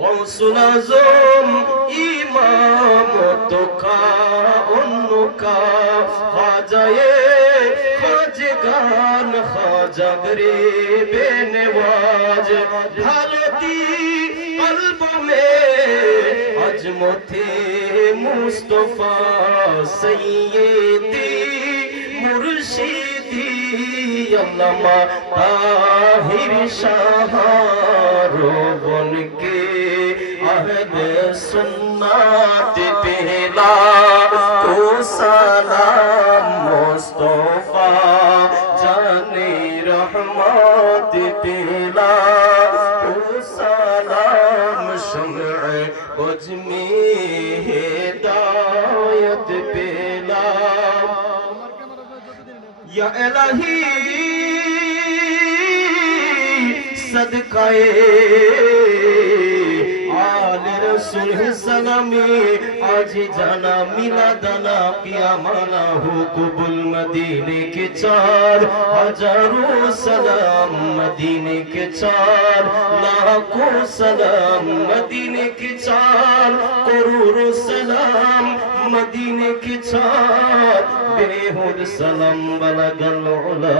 গৌসুল আজম ইমামত কা উনকা খাজায়ে খাজগান খাজা গরিবে নওয়াজ ঢালতি কলব মে আজমতে মুস্তফা সৈয়দি মুর্শিদি আল্লামা তাহির শাহ বনকে আহলে সুন্নাত পেলা তো সালাম মুস্তফা জানে রহমত পেলা তো সালাম শমঈ উজমি হিদায়ত পেলা या इलाही सदकाए आले रसूल सलामी आज जाना मिला दाना पिया माना हो कबूल मदीने के 4,000 सलाम मदीने के 4 लाखों सलाम मदीने के 4 करोड़ों सलाम मदीने के 4 बेहुद सलाम बलगल उला